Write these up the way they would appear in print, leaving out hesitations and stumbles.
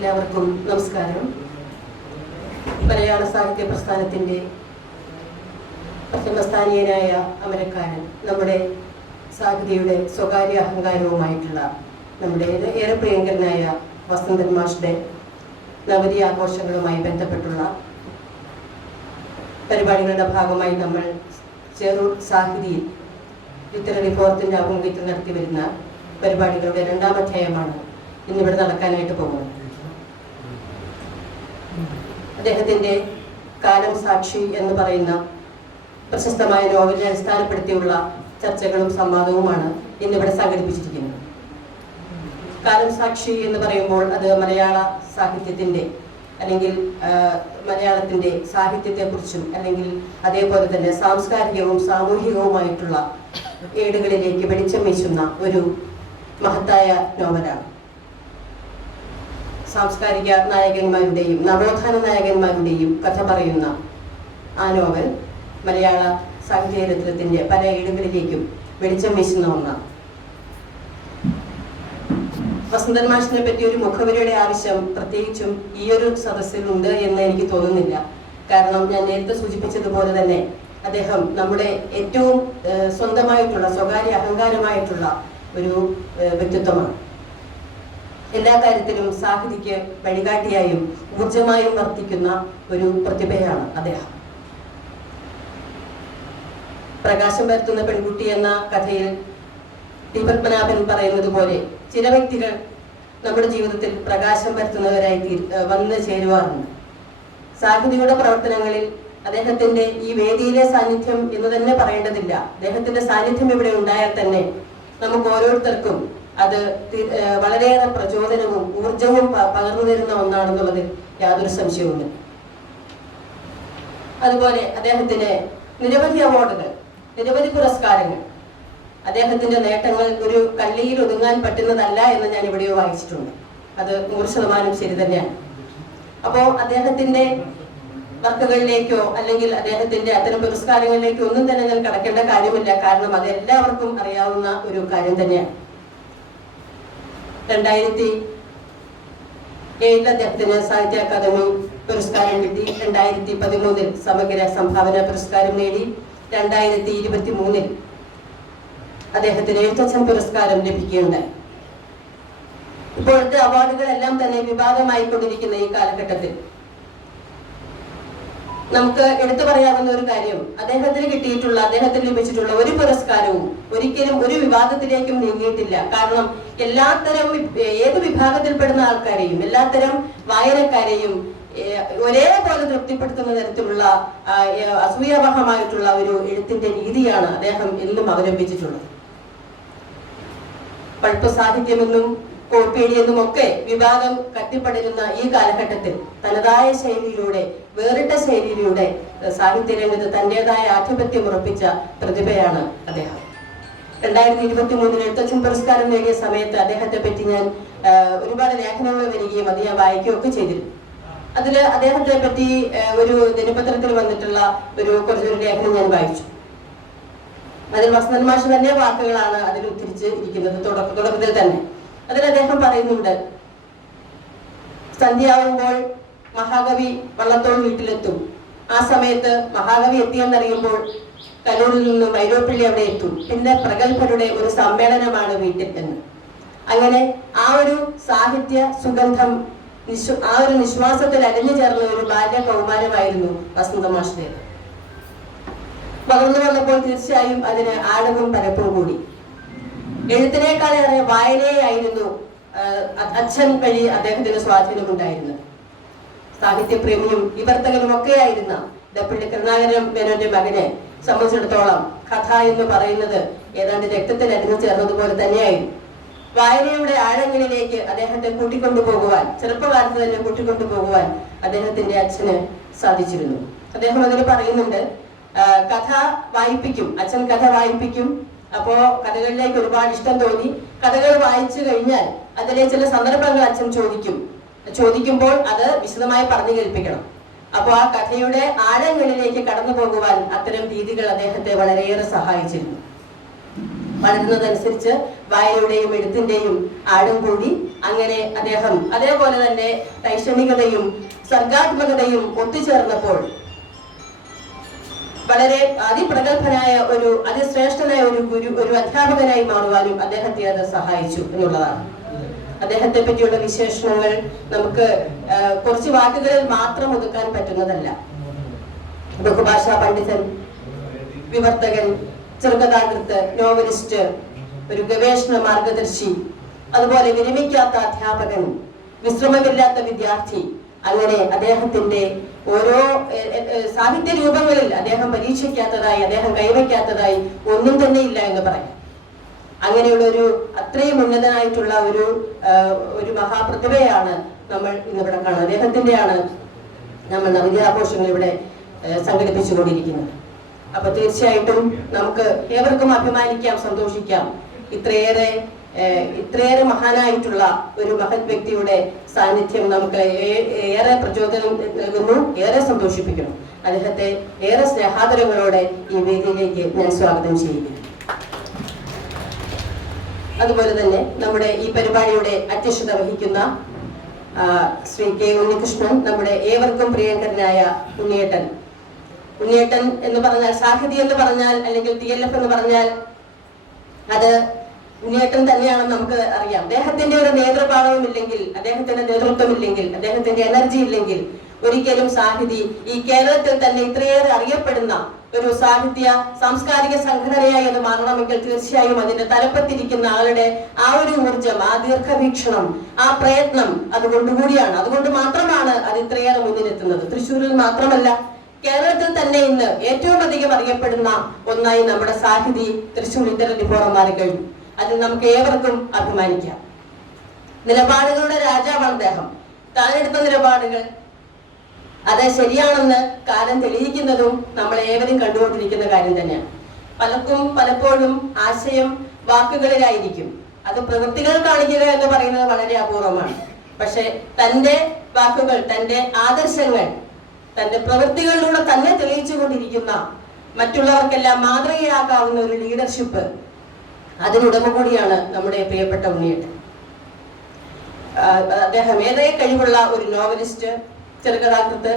എല്ലാവർക്കും നമസ്കാരം. മലയാള സാഹിത്യ പ്രസ്ഥാനത്തിൻ്റെ പ്രഥമസ്ഥാനീയനായ അമരക്കാരൻ, നമ്മുടെ സാഹിതിയുടെ സ്വകാര്യ അഹങ്കാരവുമായിട്ടുള്ള നമ്മുടെ ഏറെ പ്രിയങ്കരനായ വസന്തൻ മാഷ്ടെ നവതി ആഘോഷങ്ങളുമായി ബന്ധപ്പെട്ടുള്ള പരിപാടികളുടെ ഭാഗമായി നമ്മൾ ചെറൂർ സാഹിതിയിൽ ലിറ്റററി ഫോറത്തിൻ്റെ ആഭിമുഖ്യത്തിൽ നടത്തി വരുന്ന പരിപാടികളുടെ രണ്ടാം അധ്യായമാണ് ഇന്നിവിടെ നടക്കാനായിട്ട് പോകുന്നത്. അദ്ദേഹത്തിൻ്റെ കാലം സാക്ഷി എന്ന് പറയുന്ന പ്രശസ്തമായ നോവലിനെ അടിസ്ഥാനപ്പെടുത്തിയുള്ള ചർച്ചകളും സംവാദവുമാണ് ഇന്നിവിടെ സംഘടിപ്പിച്ചിരിക്കുന്നത്. കാലം സാക്ഷി എന്ന് പറയുമ്പോൾ അത് മലയാള സാഹിത്യത്തിൻ്റെ അല്ലെങ്കിൽ മലയാളത്തിൻ്റെ സാഹിത്യത്തെക്കുറിച്ചും അല്ലെങ്കിൽ അതേപോലെ തന്നെ സാംസ്കാരികവും സാമൂഹികവുമായിട്ടുള്ള ഏടുകളിലേക്ക് വെളിച്ചം വീശുന്ന ഒരു മഹത്തായ നോവലാണ്. സാംസ്കാരിക നായകന്മാരുടെയും നവോത്ഥാന നായകന്മാരുടെയും കഥ പറയുന്ന ആ നോവൽ മലയാള സാഹിത്യ ചരിത്രത്തിൻ്റെ പല ഏടുകളിലേക്കും വെളിച്ചം വീശുന്ന ഒന്നാണ്. വസന്തൻ മാഷിനെ പറ്റി ഒരു മുഖവരിയുടെ ആവശ്യം പ്രത്യേകിച്ചും ഈ ഒരു സദസ്സിലുണ്ട് എന്ന് എനിക്ക് തോന്നുന്നില്ല. കാരണം ഞാൻ നേരത്തെ സൂചിപ്പിച്ചതുപോലെ തന്നെ അദ്ദേഹം നമ്മുടെ ഏറ്റവും സ്വന്തമായിട്ടുള്ള സ്വകാര്യ അഹങ്കാരമായിട്ടുള്ള ഒരു വ്യക്തിത്വമാണ്. എല്ലാ കാര്യത്തിലും സാഹിതിക്ക് വഴികാട്ടിയായും ഊർജമായും വർത്തിക്കുന്ന ഒരു പ്രതിഭയാണ് അദ്ദേഹം. പ്രകാശം പരത്തുന്ന പെൺകുട്ടി എന്ന കഥയിൽ ടി പത്മനാഭൻ പറയുന്നത് പോലെ ചില വ്യക്തികൾ നമ്മുടെ ജീവിതത്തിൽ പ്രകാശം പരത്തുന്നവരായി വന്നു ചേരുവാറുണ്ട്. സാഹിതിയുടെ പ്രവർത്തനങ്ങളിൽ അദ്ദേഹത്തിന്റെ ഈ വേദിയിലെ സാന്നിധ്യം എന്ന് തന്നെ പറയേണ്ടതില്ല. അദ്ദേഹത്തിന്റെ സാന്നിധ്യം ഇവിടെ ഉണ്ടായാൽ തന്നെ നമുക്ക് ഓരോരുത്തർക്കും അത് വളരെയേറെ പ്രചോദനവും ഊർജവും പകർന്നു തരുന്ന ഒന്നാണെന്നുള്ളതിൽ യാതൊരു സംശയവുമില്ല. അതുപോലെ അദ്ദേഹത്തിന് നിരവധി അവാർഡുകൾ, നിരവധി പുരസ്കാരങ്ങൾ, അദ്ദേഹത്തിന്റെ നേട്ടങ്ങൾ ഒരു കള്ളിയിൽ ഒതുങ്ങാൻ പറ്റുന്നതല്ല എന്ന് ഞാൻ എവിടെയോ വായിച്ചിട്ടുണ്ട്. അത് 100% ശരി തന്നെയാണ്. അപ്പോൾ അദ്ദേഹത്തിന്റെ വർക്കുകളിലേക്കോ അല്ലെങ്കിൽ അദ്ദേഹത്തിന്റെ അത്തരം പുരസ്കാരങ്ങളിലേക്കോ ഒന്നും തന്നെ ഞാൻ കടക്കേണ്ട കാര്യമില്ല. കാരണം അത് എല്ലാവർക്കും അറിയാവുന്ന ഒരു കാര്യം തന്നെയാണ്. 2007 അദ്ദേഹത്തിന് സാഹിത്യ അക്കാദമി പുരസ്കാരം കിട്ടി. 2013 സമഗ്ര സംഭാവന പുരസ്കാരം നേടി. 2023 അദ്ദേഹത്തിന് എഴുത്തച്ഛൻ പുരസ്കാരം ലഭിക്കുകയുണ്ടായി. ഇപ്പോഴത്തെ അവാർഡുകളെല്ലാം തന്നെ വിവാദമായിക്കൊണ്ടിരിക്കുന്ന ഈ കാലഘട്ടത്തിൽ നമുക്ക് എടുത്തു പറയാവുന്ന ഒരു കാര്യം, അദ്ദേഹത്തിന് അദ്ദേഹത്തിന് ലഭിച്ചിട്ടുള്ള ഒരു പുരസ്കാരവും ഒരിക്കലും ഒരു വിവാദത്തിലേക്കും നീങ്ങിയിട്ടില്ല. കാരണം ഏത് വിഭാഗത്തിൽപ്പെടുന്ന ആൾക്കാരെയും എല്ലാത്തരം വായനക്കാരെയും ഒരേപോലെ തൃപ്തിപ്പെടുത്തുന്ന തരത്തിലുള്ള അസൂയാവഹമായിട്ടുള്ള ഒരു എഴുത്തിന്റെ രീതിയാണ് അദ്ദേഹം എന്നും അവലംബിച്ചിട്ടുള്ളത്. പൾപ്പ് സാഹിത്യമെന്നും കോപ്പിയടിയെന്നും ഒക്കെ വിവാദം കത്തിപ്പടരുന്ന ഈ കാലഘട്ടത്തിൽ തനതായ ശൈലിയിലൂടെ, വേറിട്ട ശൈലിയിലൂടെ സാഹിത്യ രംഗത്ത് തന്റേതായ ആധിപത്യം ഉറപ്പിച്ച പ്രതിഭയാണ് അദ്ദേഹം. 2023 എഴുത്തച്ഛൻ പുരസ്കാരം നേടിയ സമയത്ത് അദ്ദേഹത്തെ പറ്റി ഞാൻ ഒരുപാട് ലേഖനങ്ങൾ വരികയും അത് ഞാൻ വായിക്കുകയൊക്കെ ചെയ്തിരുന്നു. അതില് അദ്ദേഹത്തെ പറ്റി ഒരു ദിനപത്രത്തിൽ വന്നിട്ടുള്ള കുറച്ചൊരു ലേഖനം ഞാൻ വായിച്ചു. അതിൽ വസന്തൻ മാഷ് തന്നെ വാക്കുകളാണ് അതിൽ ഉദ്ധരിച്ച് ഇരിക്കുന്നത്. തുടക്കത്തിൽ തന്നെ അതിൽ അദ്ദേഹം പറയുന്നുണ്ട്, സന്ധ്യയാവുമ്പോൾ മഹാകവി വള്ളത്തോൾ വീട്ടിലെത്തും. ആ സമയത്ത് മഹാകവി എത്തിയെന്നറിയുമ്പോൾ കലൂരിൽ നിന്നും വൈലോപ്പിള്ളി അവിടെ എത്തും. പിന്നെ പ്രഗത്ഭരുടെ ഒരു സമ്മേളനമാണ് വീട്ടിൽ എന്ന്. അങ്ങനെ ആ ഒരു സാഹിത്യ സുഗന്ധം, ആ ഒരു നിശ്വാസത്തിൽ അലിഞ്ഞു ചേർന്ന ഒരു ബാല്യ കൗമാരമായിരുന്നു വസന്തൻ മാഷിന്റേത്. വളർന്നു വന്നപ്പോൾ തീർച്ചയായും അതിന് ആഴവും പരപ്പും കൂടി. എഴുത്തിനേക്കാളേറെ വായനയായിരുന്നു അച്ഛൻ വഴി അദ്ദേഹത്തിന് സ്വാധീനമുണ്ടായിരുന്നത്. സാഹിത്യപ്രേമിയും വിവർത്തകനും ഒക്കെ ആയിരുന്ന ഡപ്പള്ളി കരുണാകരൻ മേനോന്റെ മകനെ സംബന്ധിച്ചിടത്തോളം കഥ എന്ന് പറയുന്നത് ഏതാണ്ട് രക്തത്തിൽ അലിഞ്ഞു ചേർന്നതുപോലെ തന്നെയായിരുന്നു. വായനയുടെ ആഴങ്ങളിലേക്ക് അദ്ദേഹത്തെ കൂട്ടിക്കൊണ്ടുപോകുവാൻ, ചെറുപ്പകാലത്ത് തന്നെ കൂട്ടിക്കൊണ്ടുപോകുവാൻ അദ്ദേഹത്തിന്റെ അച്ഛന് സാധിച്ചിരുന്നു. അദ്ദേഹം അതിൽ പറയുന്നുണ്ട്, കഥ വായിപ്പിക്കും, അച്ഛൻ കഥ വായിപ്പിക്കും. അപ്പോ കഥകളിലേക്ക് ഒരുപാട് ഇഷ്ടം തോന്നി. കഥകൾ വായിച്ചു കഴിഞ്ഞാൽ അതിലെ ചില സന്ദർഭങ്ങൾ അച്ഛൻ ചോദിക്കുമ്പോൾ അത് വിശദമായി പറഞ്ഞു കേൾപ്പിക്കണം. അപ്പോൾ ആ കഥയുടെ ആഴങ്ങളിലേക്ക് കടന്നു പോകുവാൻ അത്തരം രീതികൾ അദ്ദേഹത്തെ വളരെയേറെ സഹായിച്ചിരുന്നു. വളരുന്നതനുസരിച്ച് വായനയുടെയും എഴുത്തിന്റെയും ആഴം കൂടി. അങ്ങനെ അദ്ദേഹം അതേപോലെ തന്നെ ദൈക്ഷണികതയും സർഗാത്മകതയും ഒത്തുചേർന്നപ്പോൾ വളരെ അതിപ്രഗത്ഭനായ അതിശ്രേഷ്ഠനായ ഒരു അധ്യാപകനായി മാറുവാനും അദ്ദേഹത്തെ അത് സഹായിച്ചു എന്നുള്ളതാണ്. അദ്ദേഹത്തെ പറ്റിയുള്ള വിശേഷണങ്ങൾ നമുക്ക് കുറച്ച് വാക്കുകളിൽ മാത്രം ഒതുക്കാൻ പറ്റുന്നതല്ല. ബഹുഭാഷാ പണ്ഡിതൻ, വിവർത്തകൻ, ചെറുകഥാകൃത്ത്, നോവലിസ്റ്റ്, ഒരു ഗവേഷണ മാർഗദർശി, അതുപോലെ വിരമിക്കാത്ത അധ്യാപകൻ, വിശ്രമമില്ലാത്ത വിദ്യാർത്ഥി, അങ്ങനെ അദ്ദേഹത്തിന്റെ ഓരോ സാഹിത്യ രൂപങ്ങളിൽ അദ്ദേഹം പരീക്ഷിക്കാത്തതായി, അദ്ദേഹം കൈവയ്ക്കാത്തതായി ഒന്നും തന്നെ ഇല്ല എന്ന് പറയാം. അങ്ങനെയുള്ള അത്രയും ഉന്നതനായിട്ടുള്ള ഒരു മഹാപ്രതിഭയാണ് നമ്മൾ ഇന്നിവിടെ കാണുന്നത്. അദ്ദേഹത്തിന്റെയാണ് നമ്മൾ നവതിയാഘോഷങ്ങൾ ഇവിടെ സംഘടിപ്പിച്ചുകൊണ്ടിരിക്കുന്നത്. അപ്പൊ തീർച്ചയായിട്ടും നമുക്ക് ഏവർക്കും അഭിമാനിക്കാം, സന്തോഷിക്കാം. ഇത്രയേറെ മഹാനായിട്ടുള്ള ഒരു മഹത് വ്യക്തിയുടെ സാന്നിധ്യം നമുക്ക് ഏറെ പ്രചോദനം നൽകുന്നു, ഏറെ സന്തോഷിപ്പിക്കുന്നു. അദ്ദേഹത്തെ ഏറെ സ്നേഹാദരങ്ങളോടെ ഈ വേദിയിലേക്ക് ഞാൻ സ്വാഗതം ചെയ്യുന്നു. അതുപോലെ തന്നെ നമ്മുടെ ഈ പരിപാടിയുടെ അധ്യക്ഷത വഹിക്കുന്ന ശ്രീ കെ ഉണ്ണികൃഷ്ണൻ, നമ്മുടെ ഏവർക്കും പ്രിയങ്കരനായ ഉണ്ണിയേട്ടൻ എന്ന് പറഞ്ഞാൽ, സാഹിതി എന്ന് പറഞ്ഞാൽ, അല്ലെങ്കിൽ TLF എന്ന് പറഞ്ഞാൽ അത് ഉണ്ണിയേട്ടൻ തന്നെയാണെന്ന് നമുക്ക് അറിയാം. അദ്ദേഹത്തിന്റെ ഒരു നേതൃപാഠവും ഇല്ലെങ്കിൽ, അദ്ദേഹത്തിന്റെ നേതൃത്വം ഇല്ലെങ്കിൽ, അദ്ദേഹത്തിന്റെ എനർജി ഇല്ലെങ്കിൽ ഒരിക്കലും സാഹിതി ഈ കേരളത്തിൽ തന്നെ ഇത്രയേറെ അറിയപ്പെടുന്ന ഒരു സാഹിത്യ സാംസ്കാരിക സംഘടനയായി അത് മാറണമെങ്കിൽ തീർച്ചയായും അതിന്റെ തലപ്പത്തിരിക്കുന്ന ആളുടെ ആ ഒരു ഊർജം, ആ ദീർഘവീക്ഷണം, ആ പ്രയത്നം അതുകൊണ്ടുകൂടിയാണ്. അതുകൊണ്ട് മാത്രമാണ് അത് ഇത്രയേറെ മുന്നിലെത്തുന്നത്. തൃശ്ശൂരിൽ മാത്രമല്ല, കേരളത്തിൽ തന്നെ ഇന്ന് ഏറ്റവും അധികം അറിയപ്പെടുന്ന ഒന്നായി നമ്മുടെ സാഹിതി തൃശ്ശൂർ ലിറ്റററി ഫോറം മാറിക്കഴിഞ്ഞു. അതിൽ നമുക്ക് ഏവർക്കും അഭിമാനിക്കാം. നിലപാടുകളുടെ രാജാവാണ് അദ്ദേഹം. താനെടുത്ത നിലപാടുകൾ അത് ശരിയാണെന്ന് കാലം തെളിയിക്കുന്നതും നമ്മൾ ഏവരും കണ്ടുകൊണ്ടിരിക്കുന്ന കാര്യം തന്നെയാണ്. പലപ്പോഴും ആശയം വാക്കുകളിലായിരിക്കും, അത് പ്രവൃത്തികൾ കാണിക്കുക എന്ന് പറയുന്നത് വളരെ അപൂർവമാണ്. പക്ഷെ തന്റെ വാക്കുകൾ, തന്റെ ആദർശങ്ങൾ തന്റെ പ്രവൃത്തികളിലൂടെ തന്നെ തെളിയിച്ചു കൊണ്ടിരിക്കുന്ന, മറ്റുള്ളവർക്കെല്ലാം മാതൃകയാകാവുന്ന ഒരു ലീഡർഷിപ്പ്, അതിനുടമ കൂടിയാണ് നമ്മുടെ പ്രിയപ്പെട്ട ഉണ്ണിയേട്ടൻ. അദ്ദേഹം ഏറെ കഴിവുള്ള ഒരു നോവലിസ്റ്റ്, ചെറുകഥാകൃത്ത്,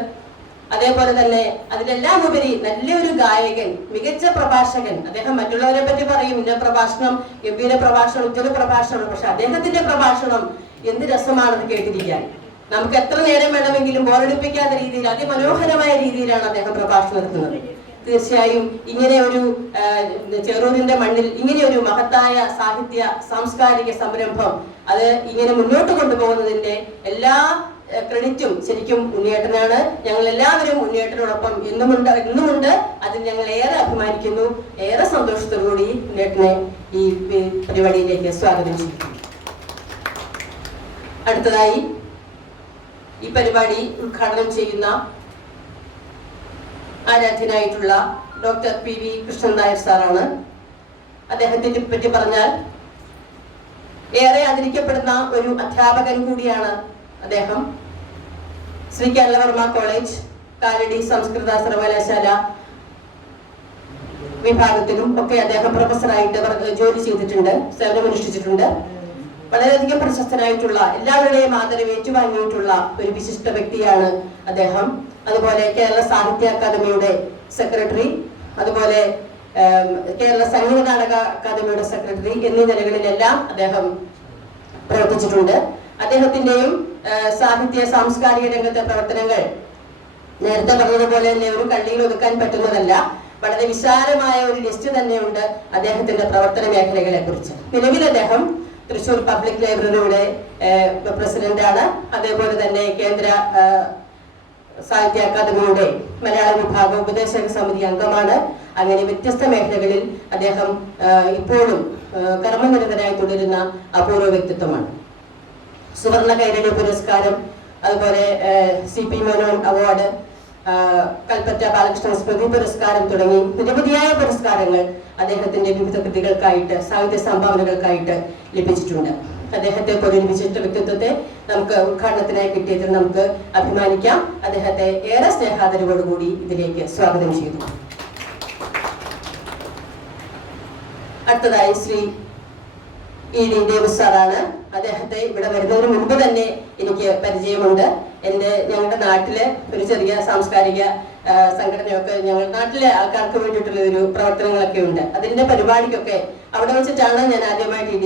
അതേപോലെ തന്നെ അതിലെല്ലാം ഉപരി നല്ലൊരു ഗായകൻ, മികച്ച പ്രഭാഷകൻ. അദ്ദേഹം മറ്റുള്ളവരെ പറ്റി പറയും, ഇന്ന പ്രഭാഷണം, ഗംഭീര പ്രഭാഷണം, ഉജ്ജ്വല പ്രഭാഷണം. പക്ഷെ അദ്ദേഹത്തിന്റെ പ്രഭാഷണം എന്ത് രസമാണെന്ന് കേട്ടിരിക്കാൻ. നമുക്ക് എത്ര നേരം വേണമെങ്കിലും ബോറടിപ്പിക്കാത്ത രീതിയിൽ, അതിമനോഹരമായ രീതിയിലാണ് അദ്ദേഹം പ്രഭാഷണം നടത്തുന്നത്. തീർച്ചയായും ഇങ്ങനെ ഒരു ചെറൂരിന്റെ മണ്ണിൽ ഇങ്ങനെ ഒരു മഹത്തായ സാഹിത്യ സാംസ്കാരിക സംരംഭം അത് ഇങ്ങനെ മുന്നോട്ട് കൊണ്ടുപോകുന്നതിന്റെ എല്ലാ ക്രെഡിറ്റും ശരിക്കും ഉണ്ണിയേട്ടനാണ്. ഞങ്ങൾ എല്ലാവരും ഉണ്ണിയേട്ടനോടൊപ്പം ഇന്നുമുണ്ട്. അതിൽ ഞങ്ങൾ ഏറെ അഭിമാനിക്കുന്നു. ഏറെ സന്തോഷത്തോടുകൂടി ഉണ്ണിയേട്ടനെ ഈ പരിപാടിയിലേക്ക് സ്വാഗതം ചെയ്യുന്നു. അടുത്തതായി ഈ പരിപാടി ഉദ്ഘാടനം ചെയ്യുന്ന ആരാധ്യനായിട്ടുള്ള ഡോക്ടർ PV കൃഷ്ണൻ നായർ സാറാണ്. അദ്ദേഹത്തിനെ പറ്റി പറഞ്ഞാൽ ഏറെ ആദരിക്കപ്പെടുന്ന ഒരു അധ്യാപകൻ കൂടിയാണ് അദ്ദേഹം. ശ്രീ കേരളവർമ്മ കോളേജ്, കാലടി സംസ്കൃത സർവകലാശാല വിഭാഗത്തിലും ഒക്കെ അദ്ദേഹം പ്രൊഫസറായിട്ട് ജോലി ചെയ്തിട്ടുണ്ട്, സേവനമനുഷ്ഠിച്ചിട്ടുണ്ട്. വളരെയധികം പ്രശസ്തനായിട്ടുള്ള, എല്ലാവരുടെയും ആദരവ് ഏറ്റുവാങ്ങിയിട്ടുള്ള ഒരു വിശിഷ്ട വ്യക്തിയാണ് അദ്ദേഹം. അതുപോലെ കേരള സാഹിത്യ അക്കാദമിയുടെ സെക്രട്ടറി, അതുപോലെ കേരള സംഗീത നാടക അക്കാദമിയുടെ സെക്രട്ടറി എന്നീ നിലകളിലെല്ലാം അദ്ദേഹം പ്രവർത്തിച്ചിട്ടുണ്ട്. അദ്ദേഹത്തിന്റെയും സാഹിത്യ സാംസ്കാരിക രംഗത്തെ പ്രവർത്തനങ്ങൾ നേരത്തെ പറഞ്ഞതുപോലെ തന്നെ ഒരു കള്ളിയിൽ ഒതുക്കാൻ പറ്റുന്നതല്ല. വളരെ വിശാലമായ ഒരു ലിസ്റ്റ് തന്നെയുണ്ട് അദ്ദേഹത്തിന്റെ പ്രവർത്തന മേഖലകളെ കുറിച്ച്. നിലവിൽ അദ്ദേഹം തൃശ്ശൂർ പബ്ലിക് ലൈബ്രറിയുടെ പ്രസിഡന്റാണ്. അതേപോലെ തന്നെ കേന്ദ്ര സാഹിത്യ അക്കാദമിയുടെ മലയാള വിഭാഗ ഉപദേശക സമിതി അംഗമാണ്. അങ്ങനെ വ്യത്യസ്ത മേഖലകളിൽ അദ്ദേഹം ഇപ്പോഴും കർമ്മനിരതരായി തുടരുന്ന അപൂർവ വ്യക്തിത്വമാണ്. സുവർണ കൈരളി പുരസ്കാരം, അതുപോലെ CP മേനോൻ അവാർഡ്, കൽപ്പറ്റ ബാലകൃഷ്ണ സ്മൃതി പുരസ്കാരം തുടങ്ങി നിരവധിയായ പുരസ്കാരങ്ങൾ അദ്ദേഹത്തിന്റെ വിവിധ കൃതികൾക്കായിട്ട്, സാഹിത്യ സംഭാവനകൾക്കായിട്ട് ലഭിച്ചിട്ടുണ്ട്. അദ്ദേഹത്തെ പോലൊരു വിശിഷ്ട വ്യക്തിത്വത്തെ നമുക്ക് ഉദ്ഘാടനത്തിനായി കിട്ടിയതിൽ നമുക്ക് അഭിമാനിക്കാം. അദ്ദേഹത്തെ ഏറെ സ്നേഹാദരവോടുകൂടി ഇതിലേക്ക് സ്വാഗതം ചെയ്യുന്നു. അടുത്തതായി ശ്രീ ഇ ഡി ഡേവിസ് സാറാണ്. അദ്ദേഹത്തെ ഇവിടെ വരുന്നതിന് മുൻപ് തന്നെ എനിക്ക് പരിചയമുണ്ട്. ഞങ്ങളുടെ നാട്ടിലെ ഒരു ചെറിയ സാംസ്കാരിക സംഘടനയൊക്കെ ഞങ്ങളുടെ നാട്ടിലെ ആൾക്കാർക്ക് വേണ്ടിയിട്ടുള്ള ഒരു പ്രവർത്തനങ്ങളൊക്കെ ഉണ്ട്. അതിന്റെ പരിപാടിക്കൊക്കെ അവിടെ വെച്ചിട്ടാണ് ഞാൻ ആദ്യമായിട്ട് ഇ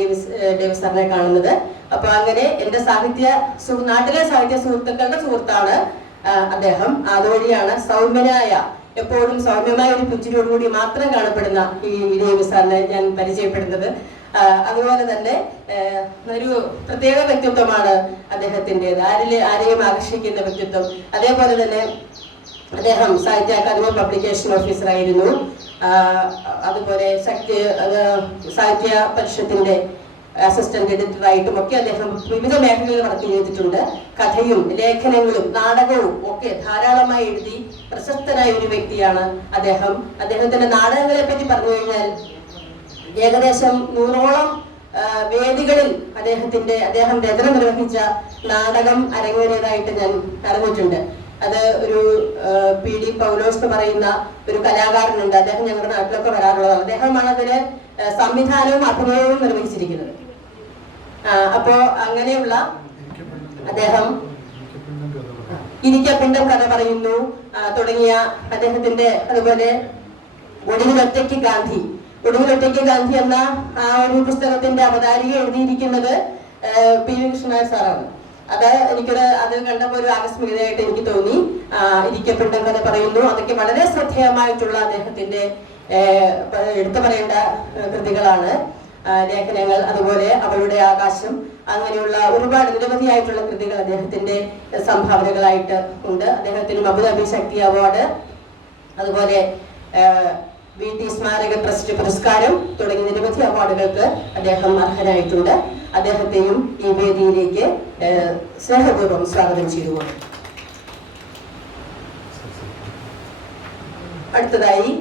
ഡേവിസ് സാറിനെ കാണുന്നത്. അപ്പൊ അങ്ങനെ എന്റെ നാട്ടിലെ സാഹിത്യ സുഹൃത്തുക്കളുടെ സുഹൃത്താണ് അദ്ദേഹം. അതുവഴിയാണ് സൗമ്യനായ, എപ്പോഴും സൗമ്യമായ ഒരു പുഞ്ചിരിയോടുകൂടി മാത്രം കാണപ്പെടുന്ന ഈ ഡേവിസ് സാറിനെ ഞാൻ പരിചയപ്പെടുന്നത്. അതുപോലെ തന്നെ ഒരു പ്രത്യേക വ്യക്തിത്വമാണ് അദ്ദേഹത്തിൻ്റെത്, ആരെയും ആകർഷിക്കുന്ന വ്യക്തിത്വം. അതേപോലെ തന്നെ അദ്ദേഹം സാഹിത്യ അക്കാദമി പബ്ലിക്കേഷൻ ഓഫീസറായിരുന്നു. അതുപോലെ സാഹിത്യ പരിഷത്തിന്റെ അസിസ്റ്റന്റ് എഡിറ്ററായിട്ടും ഒക്കെ അദ്ദേഹം വിവിധ മേഖലകളിൽ വർക്ക് ചെയ്തിട്ടുണ്ട്. കഥയും ലേഖനങ്ങളും നാടകവും ഒക്കെ ധാരാളമായി എഴുതി പ്രശസ്തനായ ഒരു വ്യക്തിയാണ് അദ്ദേഹം. അദ്ദേഹത്തിന്റെ നാടകങ്ങളെ പറ്റി പറഞ്ഞു കഴിഞ്ഞാൽ ഏകദേശം 100ഓളം വേദികളിൽ അദ്ദേഹം രചന നിർവഹിച്ച നാടകം അരങ്ങേറിയതായിട്ട് ഞാൻ അറിഞ്ഞിട്ടുണ്ട്. അത് ഒരു PD പൗലോസ് എന്ന് പറയുന്ന ഒരു കലാകാരനുണ്ട്. അദ്ദേഹം ഞങ്ങളുടെ നാട്ടിലൊക്കെ വരാറുള്ളതാണ്. അദ്ദേഹമാണ് അതിന് സംവിധാനവും അഭിനയവും നിർവഹിച്ചിരിക്കുന്നത്. അപ്പോ അങ്ങനെയുള്ള അദ്ദേഹം ഇരിക്കപ്പിണ്ടം കഥ പറയുന്നു തുടങ്ങിയ അദ്ദേഹത്തിന്റെ, അതുപോലെ ഒടുവിലൊറ്റയ്ക്ക് ഗാന്ധി എന്ന ആ ഒരു പുസ്തകത്തിന്റെ അവതാരിക എഴുതിയിരിക്കുന്നത് P. കൃഷ്ണനായർ സാറാണ്. അത് കണ്ടപ്പോൾ ഒരു ആകസ്മികതയായിട്ട് എനിക്ക് തോന്നി. ഇരിക്കപ്പിണ്ടം കഥ പറയുന്നു, അതൊക്കെ വളരെ ശ്രദ്ധേയമായിട്ടുള്ള അദ്ദേഹത്തിന്റെ എടുത്തു പറയേണ്ട കൃതികളാണ്. ലേഖനങ്ങൾ, അതുപോലെ അവളുടെ ആകാശം, അങ്ങനെയുള്ള ഒരുപാട് നിരവധിയായിട്ടുള്ള കൃതികൾ അദ്ദേഹത്തിന്റെ സംഭാവനകളായിട്ട് ഉണ്ട്. അദ്ദേഹത്തിന് അബുദാബി ശക്തി അവാർഡ്, അതുപോലെ VT സ്മാരക ട്രസ്റ്റ് പുരസ്കാരം തുടങ്ങിയ നിരവധി അവാർഡുകൾക്ക് അദ്ദേഹം അർഹനായിട്ടുണ്ട്. അദ്ദേഹത്തെയും ഈ വേദിയിലേക്ക് സ്നേഹപൂർവ്വം സ്വാഗതം ചെയ്തുകൊണ്ട് അടുത്തതായി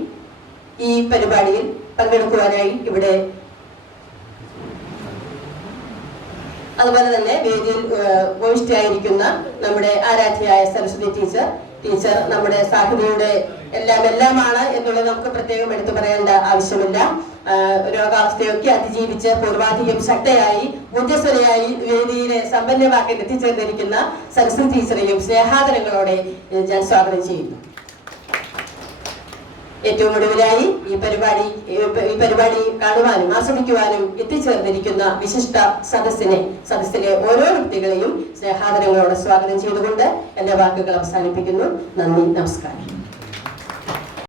ഈ പരിപാടിയിൽ പങ്കെടുക്കുവാനായി ഇവിടെ, അതുപോലെ തന്നെ വേദിയിൽ ഗോഷ്ഠിയായിരിക്കുന്ന നമ്മുടെ ആരാധ്യയായ സരസ്വതി ടീച്ചർ നമ്മുടെ സാഹിത്യയുടെ എല്ലാമാണ് എന്നുള്ളത് നമുക്ക് പ്രത്യേകം എടുത്തു പറയേണ്ട ആവശ്യമില്ല. രോഗാവസ്ഥയൊക്കെ അതിജീവിച്ച് പൂർവാധികം ശക്തയായി ഊർജ്ജസ്വലയായി വേദിയിലെ സമ്പന്നമാക്കി എത്തിച്ചേർന്നിരിക്കുന്ന സരസ്വതി ടീച്ചറെയും സ്നേഹാദരങ്ങളോടെ ഞാൻ സ്വാഗതം ചെയ്യുന്നു. ഏറ്റവും ഒടുവിലായി ഈ പരിപാടി കാണുവാനും ആസ്വദിക്കുവാനും എത്തിച്ചേർന്നിരിക്കുന്ന വിശിഷ്ട സദസ്സിലെ ഓരോ വ്യക്തികളെയും സ്നേഹാദരങ്ങളോടെ സ്വാഗതം ചെയ്തുകൊണ്ട് എന്റെ വാക്കുകൾ അവസാനിപ്പിക്കുന്നു. നന്ദി, നമസ്കാരം.